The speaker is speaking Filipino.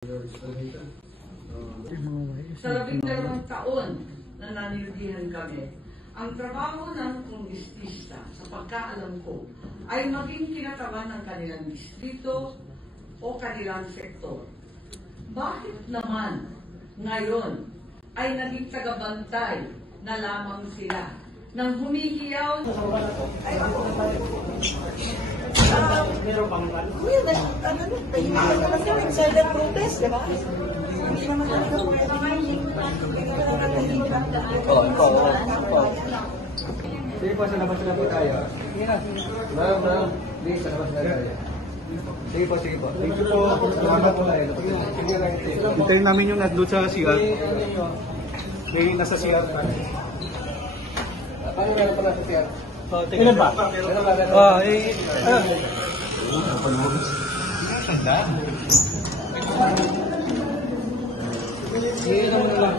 Sa 12 taon na nanilbihan kami, ang trabaho ng kongresista, sa pagkaalam ko, ay maging kinakaban ng kanilang distrito o kanilang sektor. Bakit naman ngayon ay naging tagabantay na lamang sila nang humihiyaw? Meron pang silent protest, di ba? Hindi naman talaga Sige po, sa labas na po tayo. Ma'am, please, sa labas na tayo. Sige po, sige po. Thank you po. Salamat po tayo. Sige lang. Hintayin namin yung nandun sa CR. May nasa CR. Paano meron pala sa siya? Ilan ba? Meron ba? Sige naman lang.